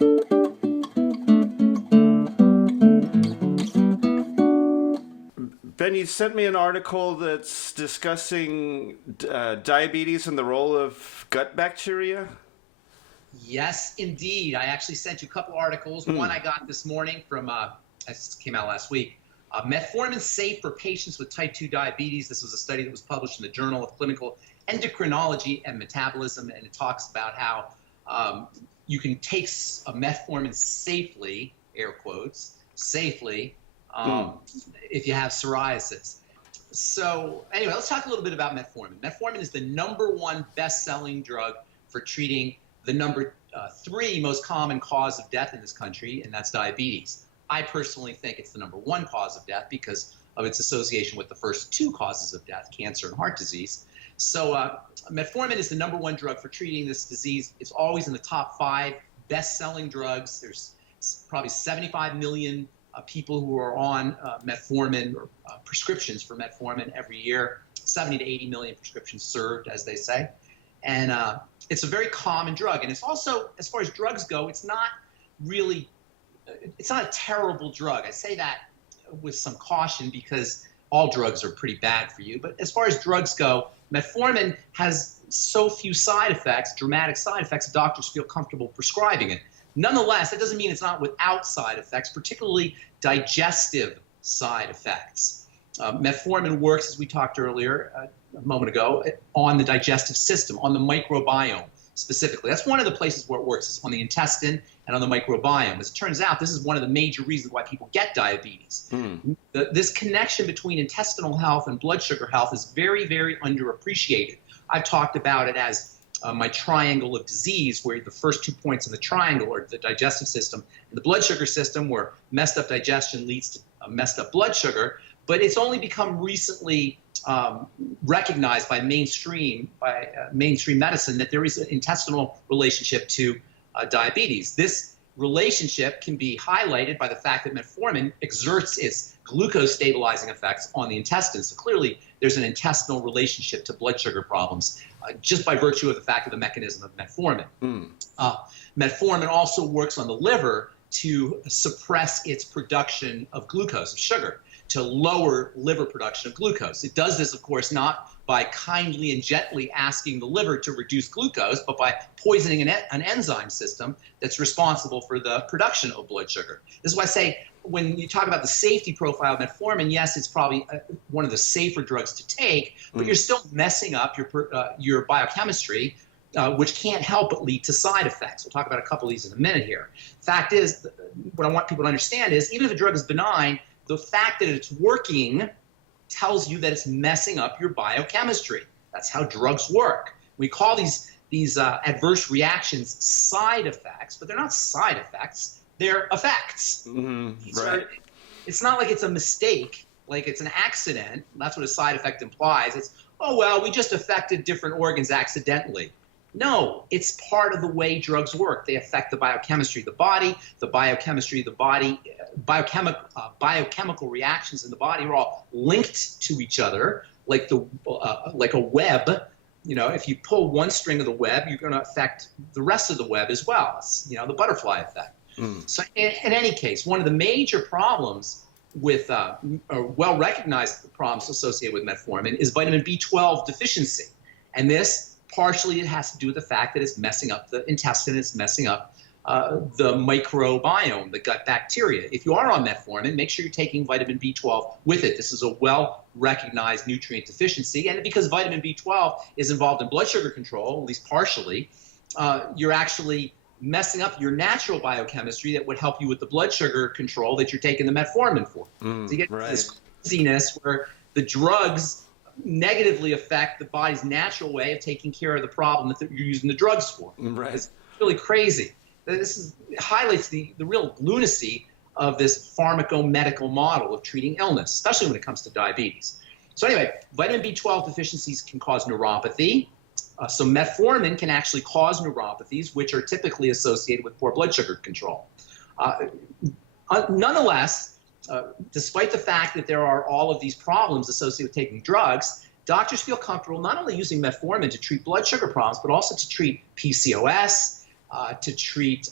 Ben, you sent me an article that's discussing diabetes and the role of gut bacteria. Yes, indeed. I actually sent you a couple articles. One I got this morning from, this came out last week. Metformin safe for patients with type 2 diabetes. This was a study that was published in the Journal of Clinical Endocrinology and Metabolism, and it talks about how you can take a metformin safely, air quotes, safely, if you have psoriasis. So anyway, let's talk a little bit about metformin. Metformin is the #1 best-selling drug for treating the number 3 most common cause of death in this country, and that's diabetes. I personally think it's the #1 cause of death because of its association with the first 2 causes of death, cancer and heart disease. So metformin is the #1 drug for treating this disease. It's always in the top 5 best-selling drugs. There's probably 75 million people who are on metformin or prescriptions for metformin every year, 70 to 80 million prescriptions served, as they say. And it's a very common drug. And it's also, as far as drugs go, it's not really, it's not a terrible drug. I say that with some caution because all drugs are pretty bad for you. But as far as drugs go, metformin has so few side effects, dramatic side effects, doctors feel comfortable prescribing it. Nonetheless, that doesn't mean it's not without side effects, particularly digestive side effects. Metformin works, as we talked earlier a moment ago, on the digestive system, on the microbiome specifically. That's one of the places where it works, is on the intestine and on the microbiome. As it turns out, this is one of the major reasons why people get diabetes. This connection between intestinal health and blood sugar health is very, very underappreciated. I've talked about it as my triangle of disease, where the first 2 points in the triangle are the digestive system and the blood sugar system, where messed up digestion leads to messed up blood sugar. But it's only become recently recognized by mainstream medicine that there is an intestinal relationship to diabetes. This relationship can be highlighted by the fact that metformin exerts its glucose stabilizing effects on the intestines. So clearly there's an intestinal relationship to blood sugar problems just by virtue of the fact of the mechanism of metformin. Metformin also works on the liver to suppress its production of glucose, of sugar, to lower liver production of glucose. It does this, of course, not by kindly and gently asking the liver to reduce glucose, but by poisoning an enzyme system that's responsible for the production of blood sugar. This is why I say, when you talk about the safety profile of metformin, yes, it's probably one of the safer drugs to take, but you're still messing up your biochemistry, which can't help but lead to side effects. We'll talk about a couple of these in a minute here. Fact is, what I want people to understand is, even if a drug is benign, the fact that it's working tells you that it's messing up your biochemistry. That's how drugs work. We call these adverse reactions side effects, but they're not side effects. They're effects. Right. It's not like it's a mistake, like it's an accident. That's what a side effect implies. It's, oh, well, we just affected different organs accidentally. No, it's part of the way drugs work. They affect the biochemistry of the body, biochemical reactions in the body are all linked to each other, like a web. You know, if you pull one string of the web, you're going to affect the rest of the web as well. It's, you know, the butterfly effect. So in any case, one of the major problems with, well-recognized problems associated with metformin is vitamin B12 deficiency. And this partially it has to do with the fact that it's messing up the intestine, it's messing up the microbiome, the gut bacteria. If you are on metformin, make sure you're taking vitamin B12 with it. This is a well-recognized nutrient deficiency. And because vitamin B12 is involved in blood sugar control, at least partially, you're actually messing up your natural biochemistry that would help you with the blood sugar control that you're taking the metformin for. So you get this craziness where the drugs negatively affect the body's natural way of taking care of the problem that you're using the drugs for. It's really crazy. This highlights the real lunacy of this pharmacomedical model of treating illness, especially when it comes to diabetes. So anyway, vitamin B12 deficiencies can cause neuropathy. So metformin can actually cause neuropathies, which are typically associated with poor blood sugar control. Nonetheless, despite the fact that there are all of these problems associated with taking drugs, doctors feel comfortable not only using metformin to treat blood sugar problems, but also to treat PCOS, to treat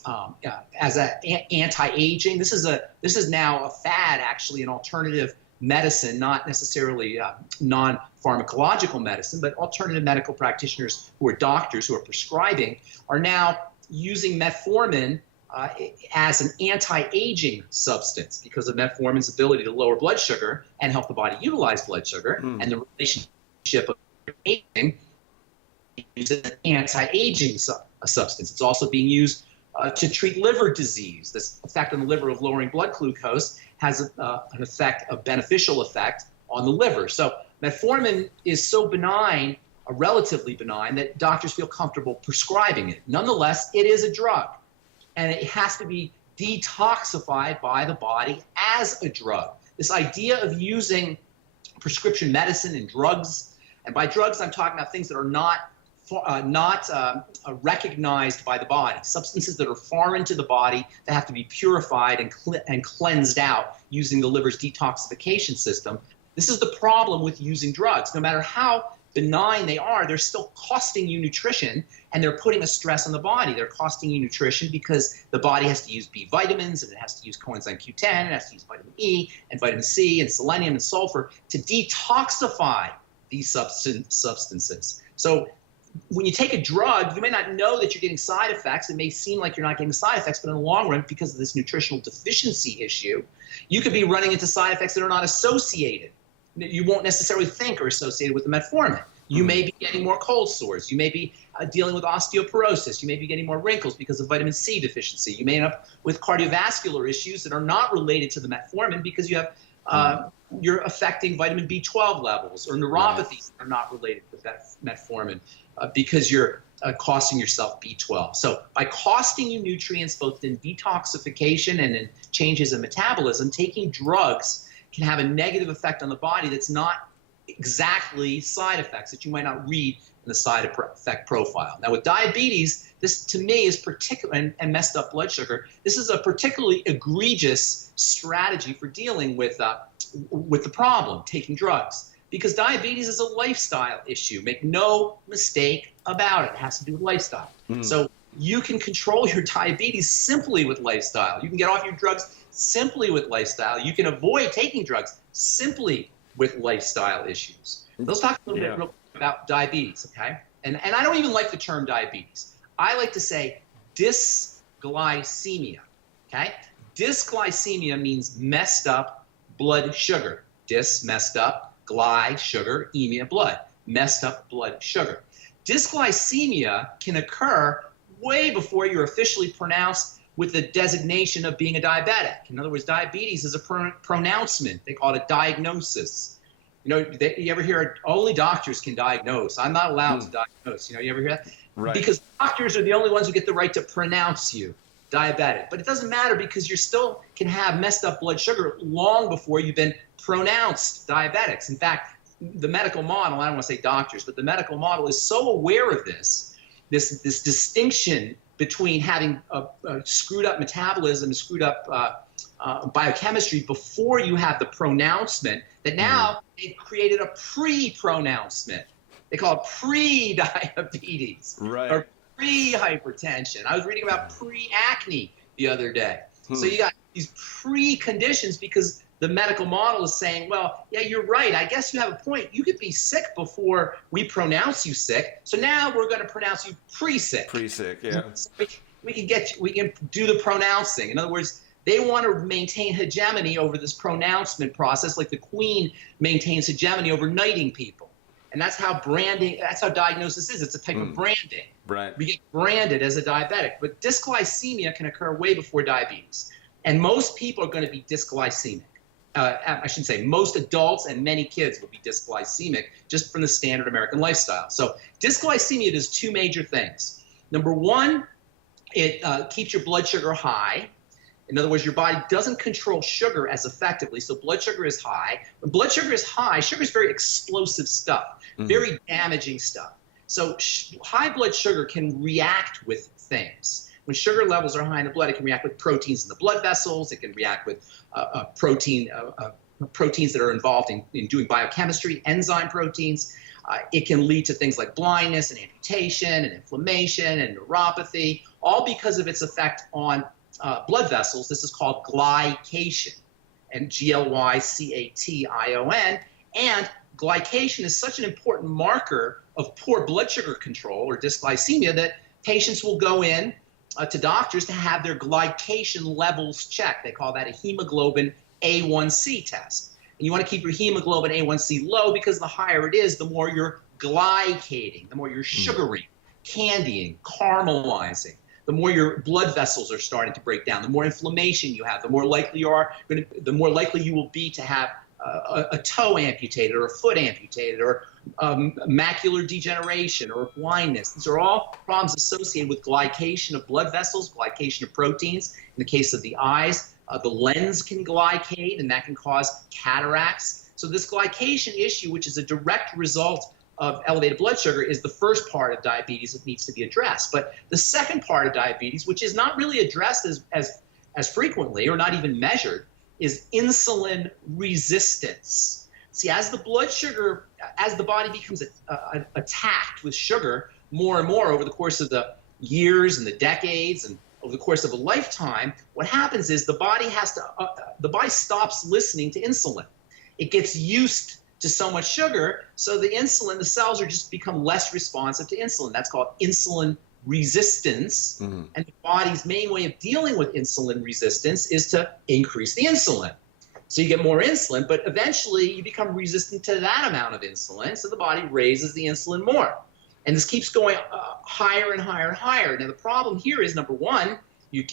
as an anti-aging. This is now a fad, actually, an alternative medicine, not necessarily non-pharmacological medicine, but alternative medical practitioners who are doctors who are prescribing are now using metformin as an anti-aging substance because of metformin's ability to lower blood sugar and help the body utilize blood sugar and the relationship of aging is an anti-aging substance. It's also being used to treat liver disease. This effect on the liver of lowering blood glucose has an effect, a beneficial effect on the liver. So metformin is so benign, relatively benign, that doctors feel comfortable prescribing it. Nonetheless, it is a drug, and it has to be detoxified by the body as a drug. This idea of using prescription medicine and drugs, and by drugs I'm talking about things that are not recognized by the body, substances that are foreign to the body that have to be purified and cleansed out using the liver's detoxification system. This is the problem with using drugs. No matter how benign they are, they're still costing you nutrition, and they're putting a stress on the body. They're costing you nutrition because the body has to use B vitamins, and it has to use coenzyme Q10, it has to use vitamin E and vitamin C and selenium and sulfur to detoxify these substances. So when you take a drug, you may not know that you're getting side effects. It may seem like you're not getting side effects, but in the long run, because of this nutritional deficiency issue, you could be running into side effects that are not associated. You won't necessarily think are associated with the metformin. You may be getting more cold sores. You may be dealing with osteoporosis. You may be getting more wrinkles because of vitamin C deficiency. You may end up with cardiovascular issues that are not related to the metformin because you have you're affecting vitamin B12 levels, or neuropathies that are not related to that metformin because you're costing yourself B12. So by costing you nutrients both in detoxification and in changes in metabolism, taking drugs can have a negative effect on the body that's not exactly side effects that you might not read in the side effect profile. Now with diabetes, this to me is particular, and messed up blood sugar, this is a particularly egregious strategy for dealing with the problem, taking drugs. Because diabetes is a lifestyle issue. Make no mistake about it. It has to do with lifestyle. So you can control your diabetes simply with lifestyle. You can get off your drugs simply with lifestyle. You can avoid taking drugs simply with lifestyle issues. Let's talk a little bit real quick about diabetes, okay? And I don't even like the term diabetes. I like to say dysglycemia, okay? Dysglycemia means messed up blood sugar. Dys, messed up, gly, sugar, emia, blood. Messed up blood sugar. Dysglycemia can occur way before you're officially pronounced with the designation of being a diabetic. In other words, diabetes is a pronouncement. They call it a diagnosis. You know, you ever hear only doctors can diagnose? I'm not allowed to diagnose. You know, you ever hear that? Right. Because doctors are the only ones who get the right to pronounce you diabetic. But it doesn't matter because you still can have messed up blood sugar long before you've been pronounced diabetics. In fact, the medical model, I don't want to say doctors, but the medical model is so aware of this distinction between having a screwed up metabolism, screwed up biochemistry before you have the pronouncement, that now they've created a pre-pronouncement. They call it pre-diabetes or pre-hypertension. I was reading about pre-acne the other day. So you got these pre-conditions because the medical model is saying, well, yeah, you're right. I guess you have a point. You could be sick before we pronounce you sick. So now we're going to pronounce you pre-sick. Pre-sick, yeah. So we can do the pronouncing. In other words, they want to maintain hegemony over this pronouncement process, like the Queen maintains hegemony over knighting people. And that's how branding, that's how diagnosis is. It's a type of branding. Right. We get branded as a diabetic. But dysglycemia can occur way before diabetes. And most people are going to be dysglycemic. I shouldn't say most adults, and many kids will be dysglycemic just from the standard American lifestyle. So dysglycemia does two major things. Number one, it keeps your blood sugar high. In other words, your body doesn't control sugar as effectively, so blood sugar is high. When blood sugar is high, sugar is very explosive stuff, very damaging stuff. So high blood sugar can react with things. When sugar levels are high in the blood, it can react with proteins in the blood vessels. It can react with proteins that are involved in doing biochemistry, enzyme proteins. It can lead to things like blindness and amputation and inflammation and neuropathy. all because of its effect on blood vessels. This is called glycation, and Glycation. And glycation is such an important marker of poor blood sugar control or dysglycemia that patients will go in to doctors to have their glycation levels checked. They call that a hemoglobin A1C test. And you want to keep your hemoglobin A1C low because the higher it is, the more you're glycating, the more you're sugaring, candying, caramelizing, the more your blood vessels are starting to break down, the more inflammation you have, the more likely you will be to have a toe amputated or a foot amputated or macular degeneration or blindness. These are all problems associated with glycation of blood vessels, glycation of proteins. In the case of the eyes, the lens can glycate, and that can cause cataracts. So this glycation issue, which is a direct result of elevated blood sugar, is the first part of diabetes that needs to be addressed. But the second part of diabetes, which is not really addressed as frequently or not even measured, is insulin resistance. See, as the body becomes attacked with sugar more and more over the course of the years and the decades and over the course of a lifetime, what happens is the body stops listening to insulin. It gets used to so much sugar, so the cells are just become less responsive to insulin. That's called insulin resistance. And the body's main way of dealing with insulin resistance is to increase the insulin. So you get more insulin, but eventually you become resistant to that amount of insulin, so the body raises the insulin more. And this keeps going higher and higher and higher. Now the problem here is, number one, you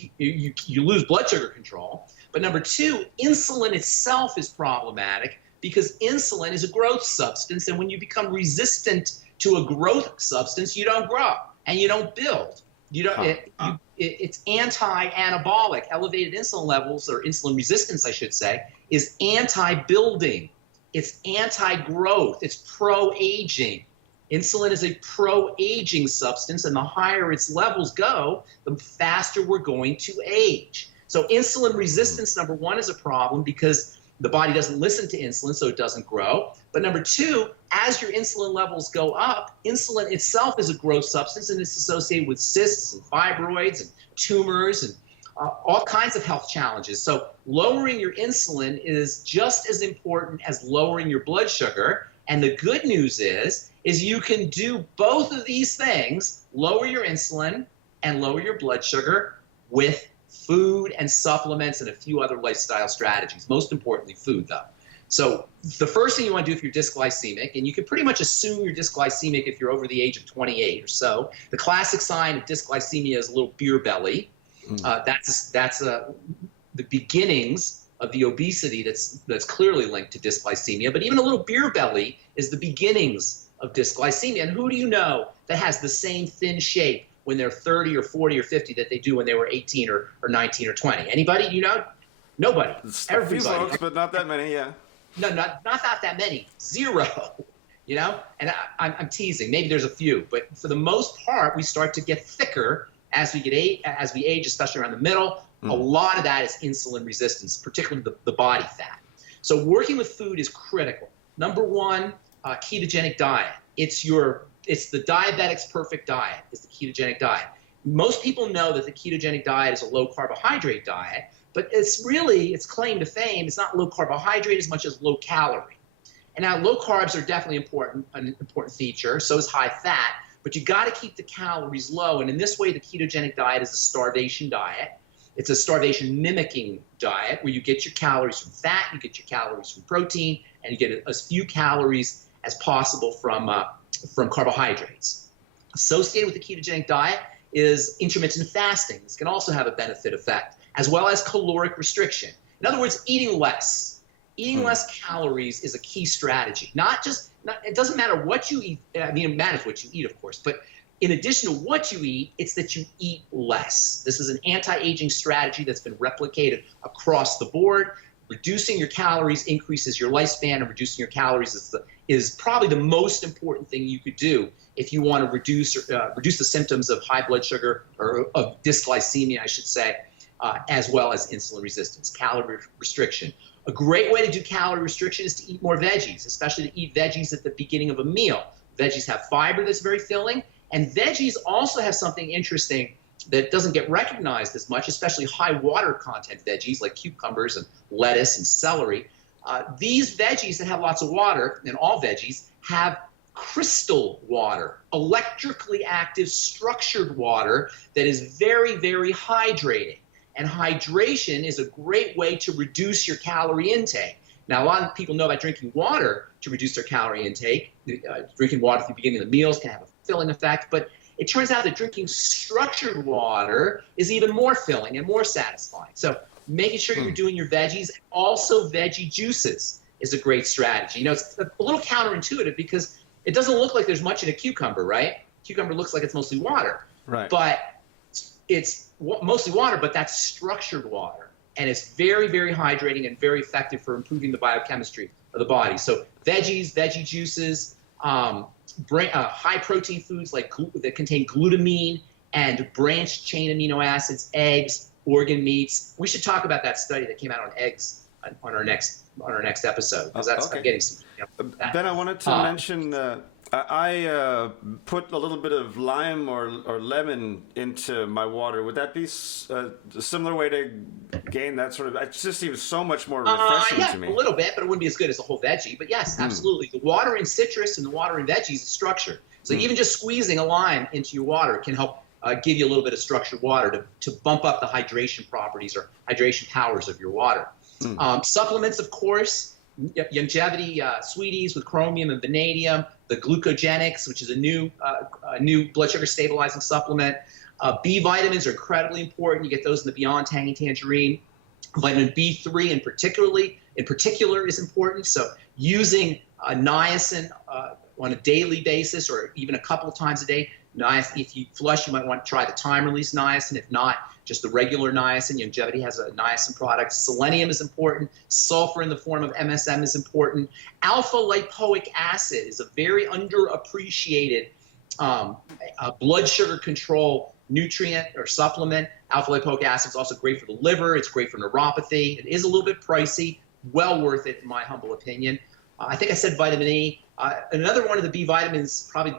lose blood sugar control, but number two, insulin itself is problematic because insulin is a growth substance, and when you become resistant to a growth substance, you don't grow and you don't build. It's anti-anabolic. Elevated insulin levels, or insulin resistance, I should say, is anti-building. It's anti-growth. It's pro-aging. Insulin is a pro-aging substance, and the higher its levels go, the faster we're going to age. So insulin resistance, number one, is a problem because the body doesn't listen to insulin, so it doesn't grow. But number two, as your insulin levels go up, insulin itself is a growth substance, and it's associated with cysts and fibroids and tumors and all kinds of health challenges. So lowering your insulin is just as important as lowering your blood sugar. And the good news is you can do both of these things, lower your insulin and lower your blood sugar, with food and supplements and a few other lifestyle strategies. Most importantly, food, though. So the first thing you want to do if you're dysglycemic, and you can pretty much assume you're dysglycemic if you're over the age of 28 or so. The classic sign of dysglycemia is a little beer belly. That's the beginnings of the obesity that's clearly linked to dysglycemia. But even a little beer belly is the beginnings of dysglycemia. And who do you know that has the same thin shape when they're 30 or 40 or 50 that they do when they were 18 or 19 or 20? Anybody? You know? Nobody. Everybody. A few folks, but not that many, yeah. No, not that many. Zero. You know? And I'm teasing. Maybe there's a few. But for the most part, we start to get thicker as we age, especially around the middle. A lot of that is insulin resistance, particularly the body fat. So working with food is critical. Number one, ketogenic diet. It's the diabetic's perfect diet, is the ketogenic diet. Most people know that the ketogenic diet is a low carbohydrate diet, but its claim to fame is not low carbohydrate as much as low calorie. And now low carbs are definitely an important feature, so is high fat, but you got to keep the calories low. And in this way, the ketogenic diet is a starvation diet. It's a starvation mimicking diet where you get your calories from fat, you get your calories from protein, and you get as few calories as possible from carbohydrates. Associated with the ketogenic diet is intermittent fasting. This can also have a benefit effect, as well as caloric restriction. In other words, eating less. Eating less calories is a key strategy. It doesn't matter what you eat. I mean, it matters what you eat, of course, but in addition to what you eat, it's that you eat less. This is an anti-aging strategy that's been replicated across the board. Reducing your calories increases your lifespan, and reducing your calories is probably the most important thing you could do if you want to reduce the symptoms of high blood sugar, or of dysglycemia, I should say, as well as insulin resistance. Calorie restriction. A great way to do calorie restriction is to eat more veggies, especially to eat veggies at the beginning of a meal. Veggies have fiber that's very filling, and veggies also have something interesting that doesn't get recognized as much, especially high water content veggies like cucumbers and lettuce and celery. These veggies that have lots of water, and all veggies, have crystal water, electrically active structured water that is very, very hydrating. And hydration is a great way to reduce your calorie intake. Now, a lot of people know about drinking water to reduce their calorie intake. Drinking water at the beginning of the meals can have a filling effect, but it turns out that drinking structured water is even more filling and more satisfying. So making sure you're doing your veggies, also veggie juices is a great strategy. You know, it's a little counterintuitive because it doesn't look like there's much in a cucumber, right? Cucumber looks like it's mostly water. Right. But it's mostly water, but that's structured water. And it's very, very hydrating and very effective for improving the biochemistry of the body. So veggies, veggie juices, high protein foods like that contain glutamine and branched chain amino acids, eggs, organ meats. We should talk about that study that came out on eggs on our next episode, because that's I'm getting some. Ben, I wanted to mention I put a little bit of lime or lemon into my water. Would that be a similar way to gain that sort of? It just seems so much more refreshing to me. Yeah, a little bit, but it wouldn't be as good as a whole veggie. But yes, absolutely. The water in citrus and the water in veggies is structured. So even just squeezing a lime into your water can help give you a little bit of structured water to bump up the hydration properties or hydration powers of your water. Supplements, of course, longevity sweeties with chromium and vanadium, the glucogenics, which is a new blood sugar stabilizing supplement. B vitamins are incredibly important. You get those in the Beyond Tangy Tangerine. Vitamin B3 in particular is important. So using niacin on a daily basis or even a couple of times a day. Niacin, if you flush, you might want to try the time-release niacin. If not, just the regular niacin. Longevity has a niacin product. Selenium is important. Sulfur in the form of MSM is important. Alpha lipoic acid is a very underappreciated blood sugar control nutrient or supplement. Alpha lipoic acid is also great for the liver. It's great for neuropathy. It is a little bit pricey. Well worth it, in my humble opinion. I think I said vitamin E. Another one of the B vitamins, probably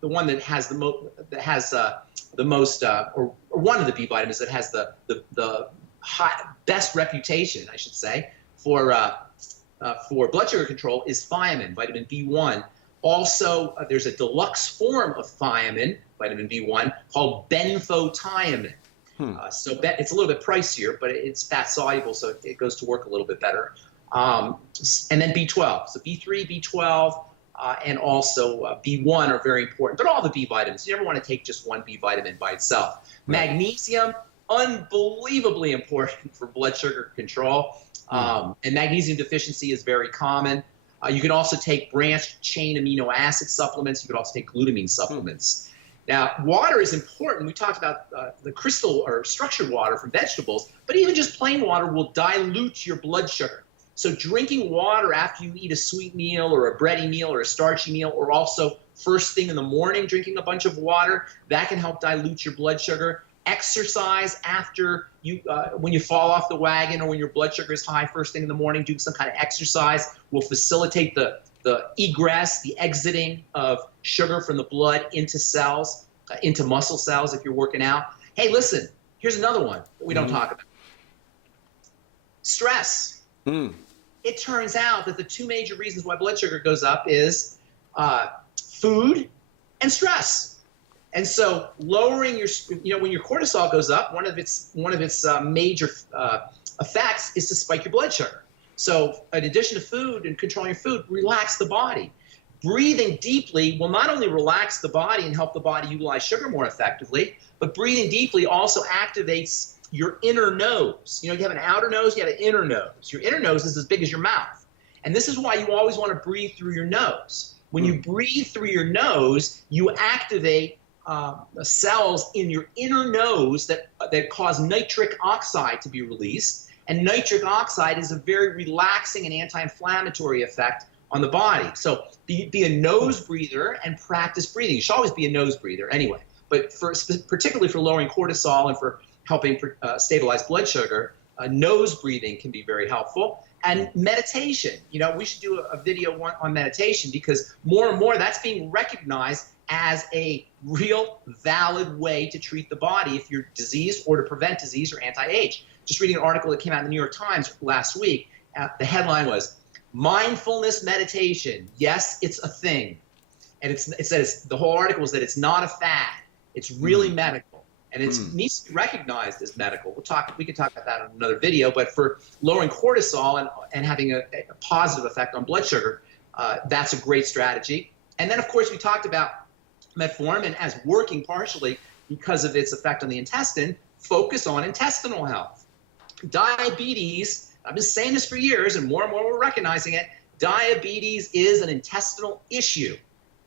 the one that has the most, or one of the B vitamins that has the best reputation, I should say, for blood sugar control is thiamine, vitamin B1. Also, there's a deluxe form of thiamine, vitamin B1, called benfotiamine. So it's a little bit pricier, but it's fat soluble, so it goes to work a little bit better. And then B12. So B3, B12, and also B1 are very important. But all the B vitamins, you never want to take just one B vitamin by itself. Right. Magnesium, unbelievably important for blood sugar control. And magnesium deficiency is very common. You can also take branched chain amino acid supplements. You can also take glutamine supplements. Now, water is important. We talked about the crystal or structured water from vegetables, but even just plain water will dilute your blood sugar. So drinking water after you eat a sweet meal or a bready meal or a starchy meal, or also first thing in the morning drinking a bunch of water, that can help dilute your blood sugar. Exercise after you, when you fall off the wagon or when your blood sugar is high first thing in the morning, do some kind of exercise will facilitate the egress, the exiting of sugar from the blood into cells, into muscle cells if you're working out. Hey, listen, here's another one that we don't talk about. Stress. It turns out that the two major reasons why blood sugar goes up is food and stress. And so lowering your, when your cortisol goes up, one of its major effects is to spike your blood sugar. So in addition to food and controlling your food, relax the body. Breathing deeply will not only relax the body and help the body utilize sugar more effectively, but breathing deeply also activates your inner nose. You have an outer nose, you have an inner nose. Your inner nose is as big as your mouth. And this is why you always want to breathe through your nose. When you breathe through your nose, you activate the cells in your inner nose that cause nitric oxide to be released. And nitric oxide is a very relaxing and anti-inflammatory effect on the body. So be a nose breather and practice breathing. You should always be a nose breather anyway. But particularly for lowering cortisol and for helping stabilize blood sugar, nose breathing can be very helpful. And meditation. We should do a video on meditation because more and more that's being recognized as a real valid way to treat the body if you're diseased or to prevent disease or anti-age. Just reading an article that came out in the New York Times last week, the headline was, mindfulness meditation, yes, it's a thing. And it says, the whole article is that it's not a fad. It's really medical. And it needs to be recognized as medical. We can talk about that in another video, but for lowering cortisol and having a positive effect on blood sugar, that's a great strategy. And then, of course, we talked about metformin as working partially because of its effect on the intestine. Focus on intestinal health. Diabetes, I've been saying this for years, and more we're recognizing it. Diabetes is an intestinal issue.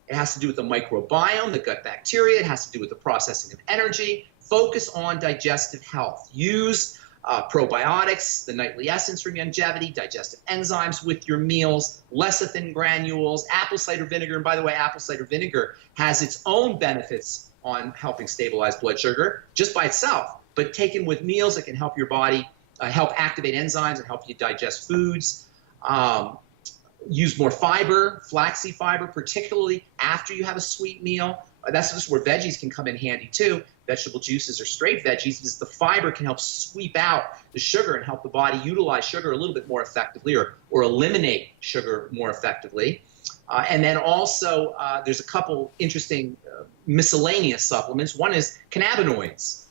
It has to do with the microbiome, the gut bacteria. It has to do with the processing of energy. Focus on digestive health. Use probiotics, the nightly essence for longevity, digestive enzymes with your meals, lecithin granules, apple cider vinegar. And by the way, apple cider vinegar has its own benefits on helping stabilize blood sugar just by itself. But taken with meals, it can help your body help activate enzymes and help you digest foods. Use more fiber, flaxseed fiber, particularly after you have a sweet meal. That's just where veggies can come in handy too. Vegetable juices or straight veggies, because the fiber can help sweep out the sugar and help the body utilize sugar a little bit more effectively, or eliminate sugar more effectively. And then also there's a couple interesting miscellaneous supplements. One is cannabinoids,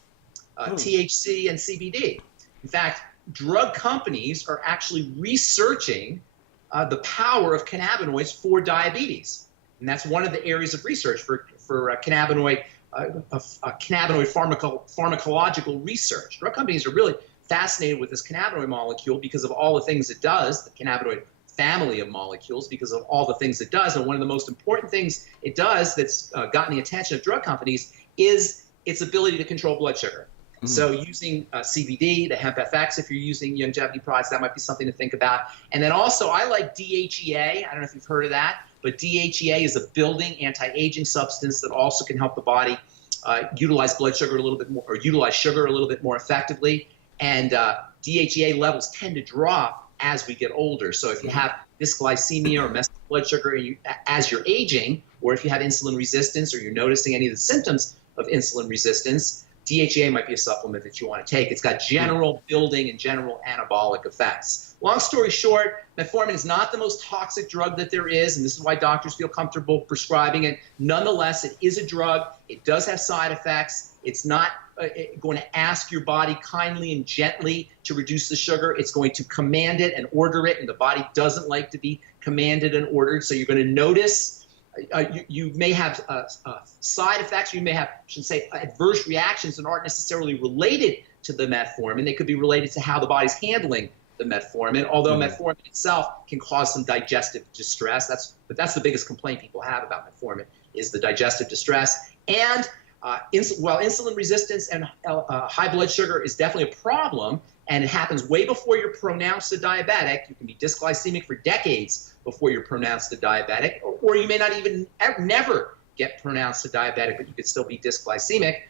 THC and CBD. In fact, drug companies are actually researching the power of cannabinoids for diabetes. And that's one of the areas of research for cannabinoid pharmacological research. Drug companies are really fascinated with this cannabinoid molecule because of all the things it does, the cannabinoid family of molecules, because of all the things it does. And one of the most important things it does that's gotten the attention of drug companies is its ability to control blood sugar. So using CBD, the hemp FX, if you're using longevity products, that might be something to think about. And then also, I like DHEA. I don't know if you've heard of that, but DHEA is a building anti-aging substance that also can help the body utilize blood sugar a little bit more, or utilize sugar a little bit more effectively. And DHEA levels tend to drop as we get older. So if you have dysglycemia or messed up blood sugar as you're aging, or if you have insulin resistance, or you're noticing any of the symptoms of insulin resistance, DHEA might be a supplement that you want to take. It's got general building and general anabolic effects. Long story short, metformin is not the most toxic drug that there is, and this is why doctors feel comfortable prescribing it. Nonetheless, it is a drug. It does have side effects. It's not going to ask your body kindly and gently to reduce the sugar. It's going to command it and order it, and the body doesn't like to be commanded and ordered. So you're going to notice you may have side effects. You may have, I should say, adverse reactions that aren't necessarily related to the metformin. They could be related to how the body's handling the metformin, although metformin itself can cause some digestive distress. That's the biggest complaint people have about metformin, is the digestive distress. And while insulin resistance and high blood sugar is definitely a problem, and it happens way before you're pronounced a diabetic. You can be dysglycemic for decades before you're pronounced a diabetic, or you may not even never get pronounced a diabetic, but you could still be dysglycemic.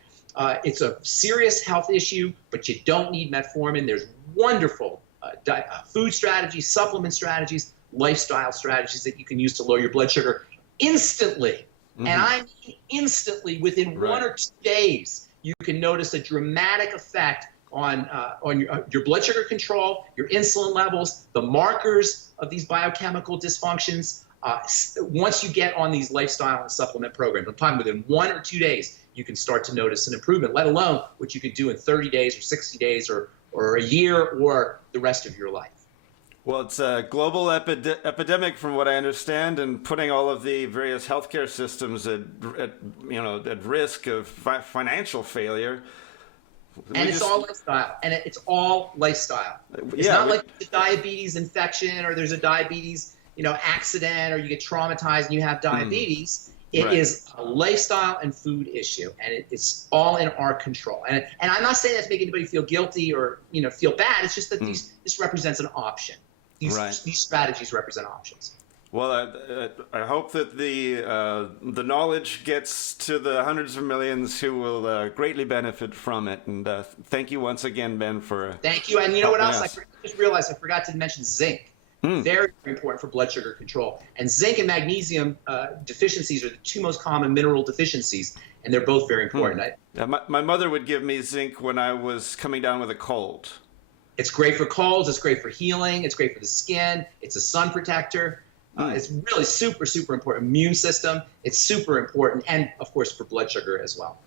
It's a serious health issue, but you don't need metformin. There's wonderful food strategies, supplement strategies, lifestyle strategies that you can use to lower your blood sugar instantly. And I mean instantly, within 1 or 2 days, you can notice a dramatic effect on your blood sugar control, your insulin levels, the markers of these biochemical dysfunctions. Once you get on these lifestyle and supplement programs, I'm talking within 1 or 2 days, you can start to notice an improvement, let alone what you can do in 30 days or 60 days or a year or the rest of your life. Well, it's a global epidemic, from what I understand, and putting all of the various healthcare systems at risk of financial failure. And it's all lifestyle. It's not like a diabetes infection, or there's a diabetes, accident, or you get traumatized and you have diabetes. It is a lifestyle and food issue, and it's all in our control. And I'm not saying that to make anybody feel guilty or feel bad. It's just that this represents an option. These strategies represent options. Well, I hope that the knowledge gets to the hundreds of millions who will greatly benefit from it. And thank you once again, Ben, for thank you. And you know what else? I just realized I forgot to mention zinc. Very, very important for blood sugar control. And zinc and magnesium deficiencies are the two most common mineral deficiencies, and they're both very important. Yeah, my mother would give me zinc when I was coming down with a cold. It's great for colds. It's great for healing. It's great for the skin. It's a sun protector. It's really super, super important. Immune system. It's super important. And, of course, for blood sugar as well.